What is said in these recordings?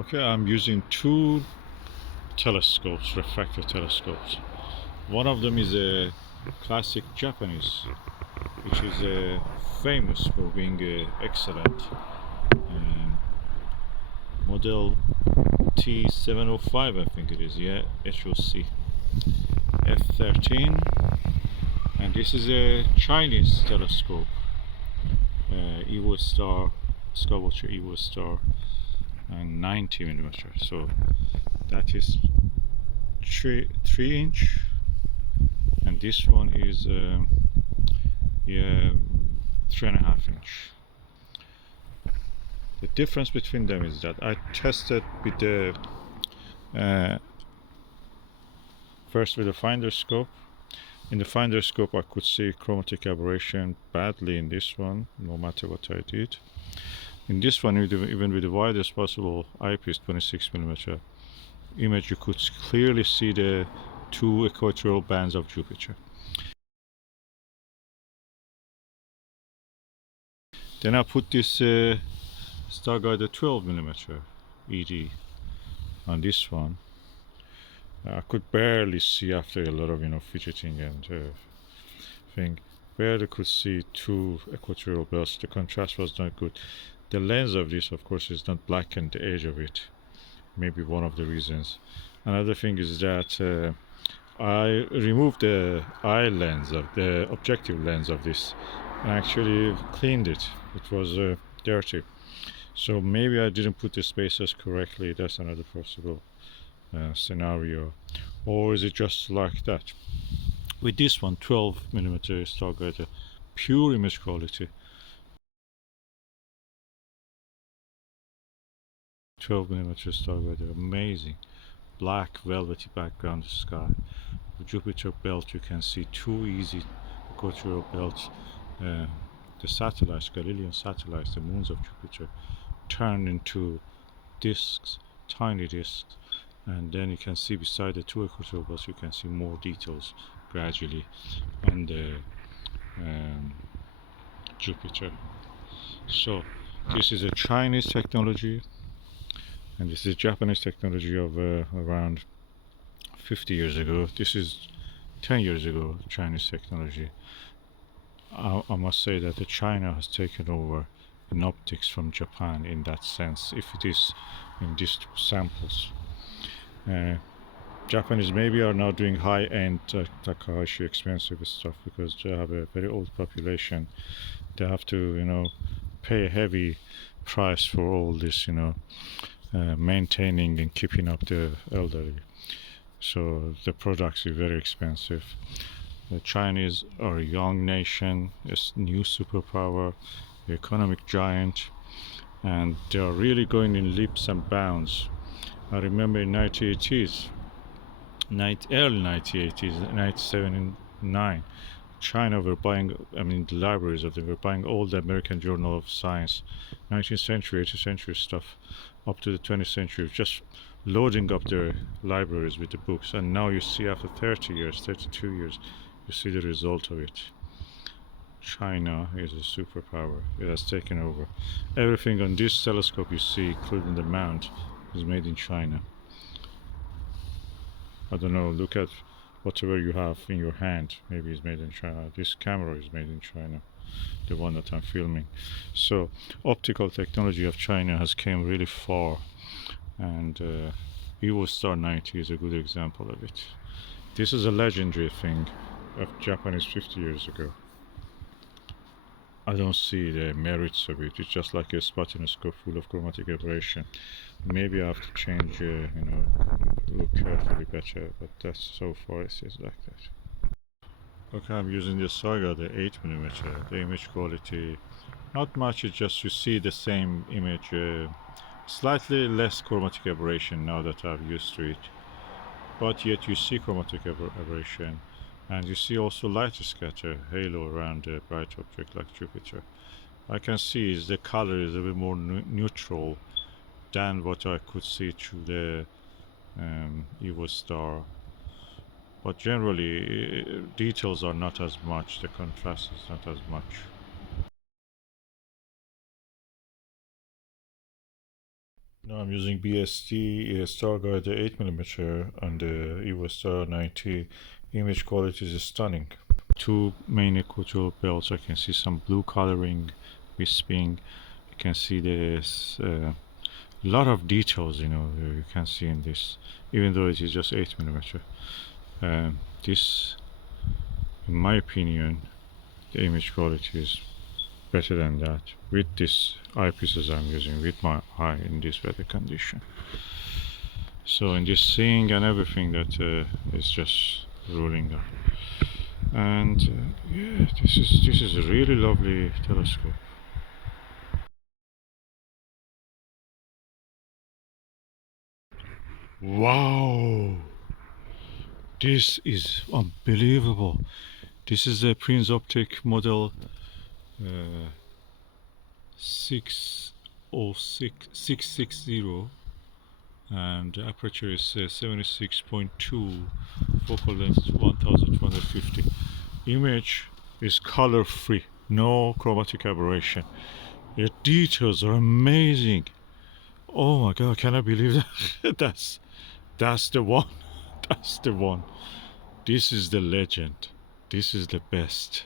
Okay, I'm using two telescopes, refractor telescopes. One of them is a classic Japanese, which is famous for being excellent. Model T705, I think it is, yeah, HOC F13. And this is a Chinese telescope, Evostar, Skywatcher Evostar, and 90mm. So that is 3 inch, and this one is yeah, 3.5 inch. The difference between them is that I tested with the first with the finder scope. In the finder scope I could see chromatic aberration badly in this one, no matter what I did. In this one, even with the widest possible eyepiece, 26mm image, you could clearly see the two equatorial bands of Jupiter. Then I put this Starguider 12mm ED on this one. I could barely see after a lot of fidgeting and thing. Barely could see two equatorial belts. The contrast was not good. The lens of this, of course, is not blackened the edge of it. Maybe one of the reasons. Another thing is that I removed the eye lens of the objective lens of this and actually cleaned it. It was dirty. So maybe I didn't put the spacers correctly. That's another possible scenario. Or is it just like that? With this one, 12mm Starguider, pure image quality. 12mm Starguider, amazing. Black velvety background sky. The Jupiter belt, you can see two easy equatorial belts. The satellites, Galilean satellites, the moons of Jupiter, turned into disks, tiny disks, and then you can see beside the two equatorial belts, you can see more details gradually on the Jupiter. So this is a Chinese technology, and this is Japanese technology of around 50 years ago. This is 10 years ago, Chinese technology. I must say that China has taken over in optics from Japan in that sense, if it is in these two samples. Japanese maybe are now doing high-end Takahashi expensive stuff because they have a very old population. They have to, pay a heavy price for all this, maintaining and keeping up the elderly. So the products are very expensive. The Chinese are a young nation, a new superpower, economic giant, and they are really going in leaps and bounds. I remember in 1980s, early 1980s, 97 and 9, China were buying, the libraries of them were buying all the American Journal of Science, 19th century, 18th century stuff, up to the 20th century, just loading up their libraries with the books. And now you see after 30 years, 32 years, you see the result of it. China is a superpower. It has taken over. Everything on this telescope you see, including the mount, is made in China. I don't know, look at whatever you have in your hand, maybe it's made in China. This camera is made in China, the one that I'm filming. So optical technology of China has came really far, and Evostar 90 is a good example of it. This is a legendary thing of Japanese 50 years ago. I don't see the merits of it. It's just like a spot-in-a-scope full of chromatic aberration. Maybe I have to change, look carefully better, but that's so far it is like that. Okay, I'm using the Saga, the 8mm. The image quality, not much, it's just you see the same image, slightly less chromatic aberration now that I've used to it, but yet you see chromatic aberration. And you see also light scatter, halo around a bright object like Jupiter. I can see is the color is a bit more neutral than what I could see through the Evostar. But generally, details are not as much, the contrast is not as much. Now I'm using BST Starguider 8mm and the Evostar 90. Image quality is stunning. Two main equatorial belts. I can see some blue coloring, wisping. You can see there's a lot of details, you can see in this, even though it is just 8mm. This, in my opinion, the image quality is better than that with this eyepieces I'm using with my eye in this weather condition. So in this seeing and everything, that is just ruling out. And yeah, this is a really lovely telescope. Wow, this is unbelievable. This is the Prinz optic model 660, and the aperture is 76.2, focal length 1250. Image is color free, no chromatic aberration. The details are amazing. Oh my god, can I believe that? That's the one. That's the one. This is the legend. This is the best.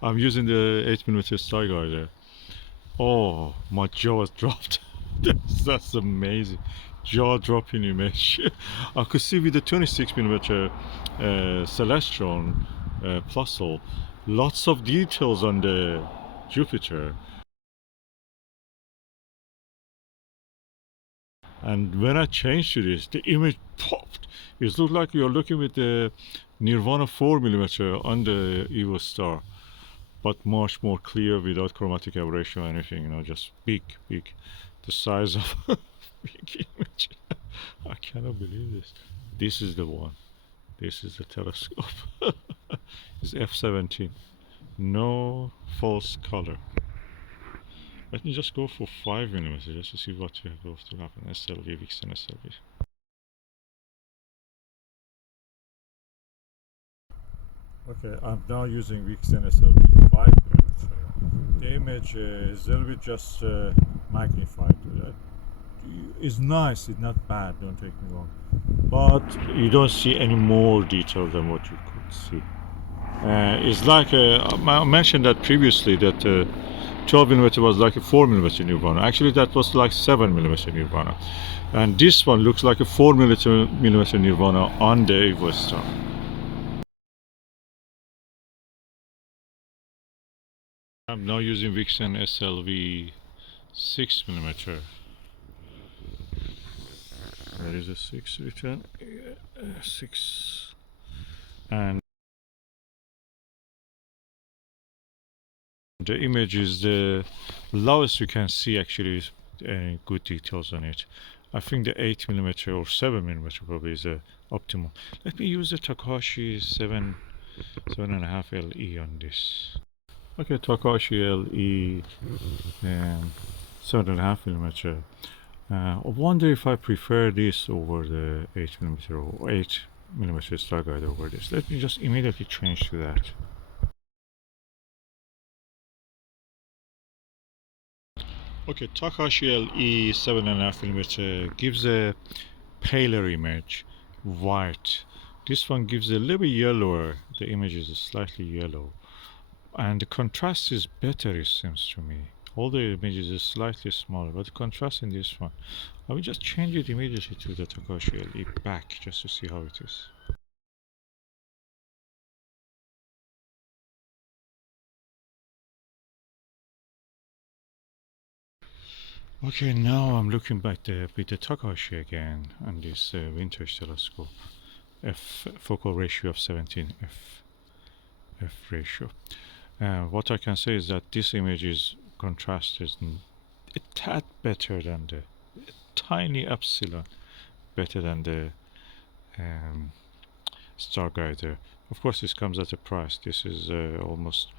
I'm using the 8mm Starguider. Oh, my jaw dropped. That's amazing. Jaw dropping image. I could see with the 26mm Celestron Plössl, lots of details on the Jupiter. And when I changed to this, the image popped. It looked like you're looking with the Nirvana 4mm on the Evostar, but much more clear without chromatic aberration or anything. Just big, the size of a big image. I cannot believe this. This is the one. This is the telescope. It's f17. No false color. Let me just go for 5mm just to see what we have to happen. SLV, Vixen SLV. Okay, I'm now using Vixen SLV 5mm. The image is a little bit just magnified. It's nice, it's not bad, don't take me wrong. But you don't see any more detail than what you could see. It's like I mentioned that previously that 12mm was like a 4mm Nirvana. Actually, that was like 7mm Nirvana, and this one looks like a 4mm Nirvana on the Evostar. I'm now using Vixen SLV 6mm. There is a 6 written, 6, and the image is the lowest you can see. Actually, is good details on it. I think the 8mm or 7mm probably is optimal. Let me use the Takashi 7.5 LE on this. Okay, Takashi LE 7.5mm. I wonder if I prefer this over the 8mm or 8mm Starguider over this. Let me just immediately change to that. Okay, Takashi LE 7.5mm gives a paler image, white. This one gives a little bit yellower. The image is slightly yellow, and the contrast is better, it seems to me. All the images is slightly smaller, but the contrast in this one, I will just change it immediately to the Takashi LE back just to see how it is. Okay, now I'm looking back with the Takashi again on this vintage telescope. Focal ratio of 17, f ratio. What I can say is that this image is contrast is a tad better than the tiny epsilon, better than the Starguider. Of course, this comes at a price. This is almost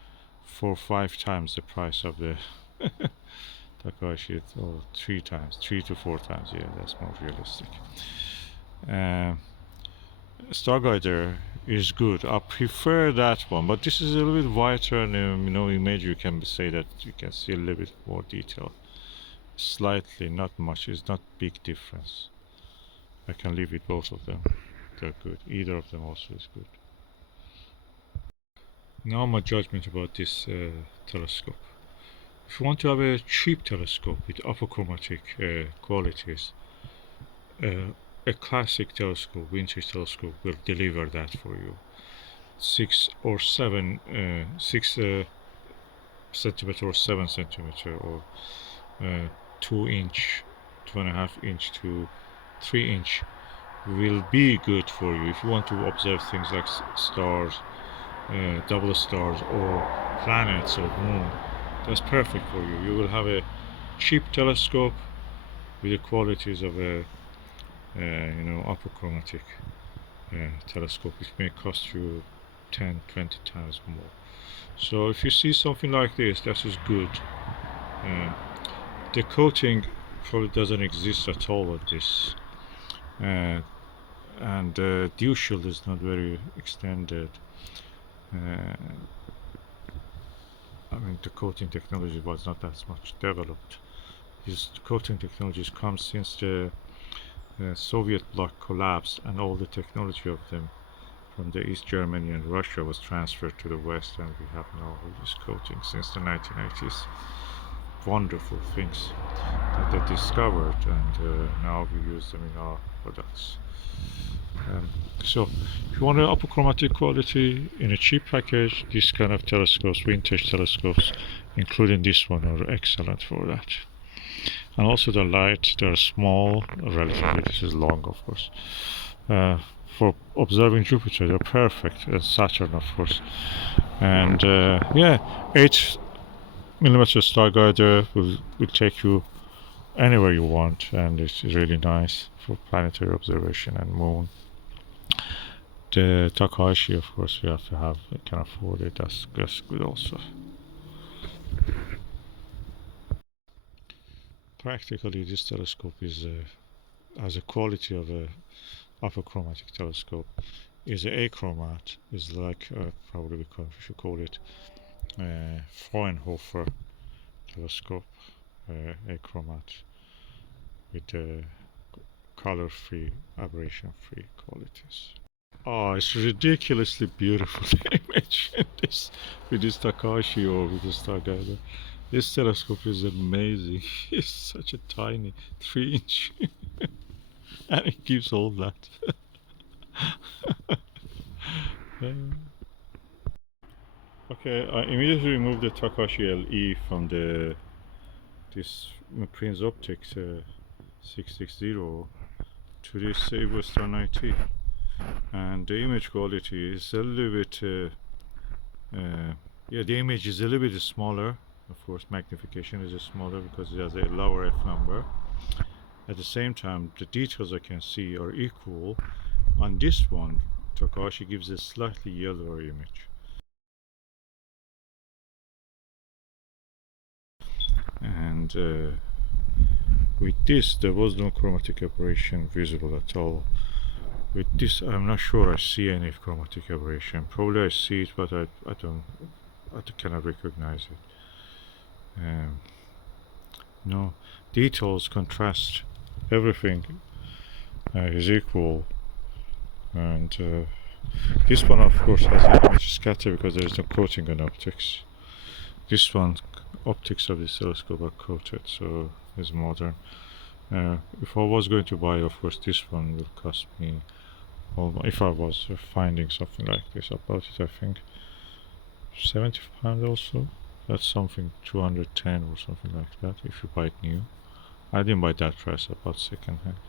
4 or 5 times the price of the Takashi, or 3 times, 3 to 4 times. Yeah, that's more realistic. Starguider is good. I prefer that one, but this is a little bit whiter, and image you can say that you can see a little bit more detail. slightly, not much. It's not big difference. I can live with both of them. They're good. Either of them also is good. Now my judgment about this telescope. If you want to have a cheap telescope with achromatic qualities, a classic telescope, vintage telescope, will deliver that for you. 6 centimeter or 7 centimeter or 2-inch, 2.5-inch to 3-inch will be good for you if you want to observe things like stars, double stars, or planets or moon. That's perfect for you. You will have a cheap telescope with the qualities of a achromatic telescope, which may cost you 10-20 times more. So if you see something like this, that is good. The coating probably doesn't exist at all with this, and the dew shield is not very extended. I mean, the coating technology was not that much developed. These coating technologies come since the Soviet bloc collapsed, and all the technology of them from the East Germany and Russia was transferred to the West, and we have now all this coating since the 1980s. Wonderful things that they discovered, and now we use them in our products. So if you want an achromatic quality in a cheap package, this kind of telescopes, vintage telescopes, including this one, are excellent for that. And also the light, they're small, relatively, this is long of course. For observing Jupiter, they're perfect, and Saturn of course. And yeah, 8mm Starguider will take you anywhere you want, and it's really nice for planetary observation and moon. The Takahashi, of course, you have to have, you can afford it, that's good also. Practically, this telescope is has a quality of a achromatic telescope. Is a achromat, is like probably we should call it Fraunhofer telescope, achromat with color-free, aberration-free qualities. Oh, it's ridiculously beautiful image with this Takashi or with the Starguider. This telescope is amazing. It's such a tiny 3-inch and it gives all that. Okay, I immediately removed the Takashi LE from this Prinz Optics 660 to this Evostar 90, and the image quality is a little bit yeah, the image is a little bit smaller. Of course, magnification is smaller because it has a lower f number. At the same time, the details I can see are equal. On this one, Takashi gives a slightly yellower image. And with this, there was no chromatic aberration visible at all. With this, I'm not sure I see any chromatic aberration. Probably I see it, but I cannot recognize it. No, details, contrast, everything is equal. And this one, of course, has an image scatter because there is no coating on optics. This one, optics of this telescope are coated, so it's modern. If I was going to buy, of course, this one will cost me, if I was finding something like this, about it, I think £70 also. That's something 210 or something like that if you buy it new. I didn't buy that price, I bought second hand.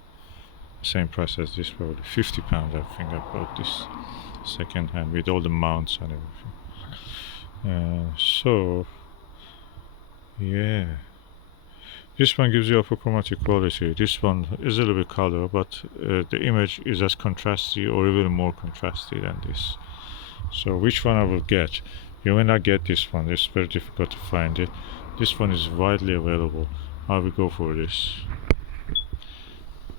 Same price as this, probably £50 I think I bought this second hand with all the mounts and everything. So yeah, this one gives you achromatic quality. This one is a little bit color, but the image is as contrasty or even more contrasty than this. So which one I will get? You may not get this one, it's very difficult to find it. This one is widely available. I will go for this.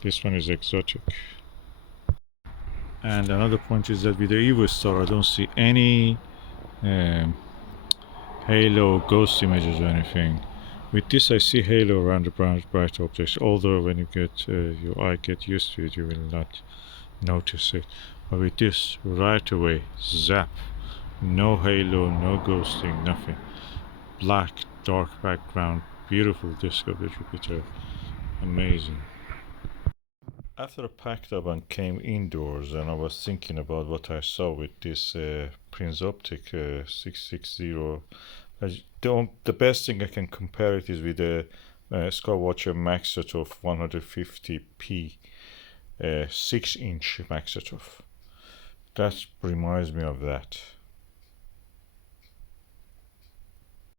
This one is exotic. And another point is that with the Evostar I don't see any halo, ghost images or anything. With this I see halo around the bright objects, although when you get your eye get used to it you will not notice it. But with this, right away, zap, no halo, no ghosting, nothing. Black, dark background, beautiful disc of the Jupiter, amazing. After I packed up and came indoors and I was thinking about what I saw with this Prinz Optic 660, the best thing I can compare it is with the Skywatcher Maxotov 150p 6-inch Maxotov. That reminds me of that.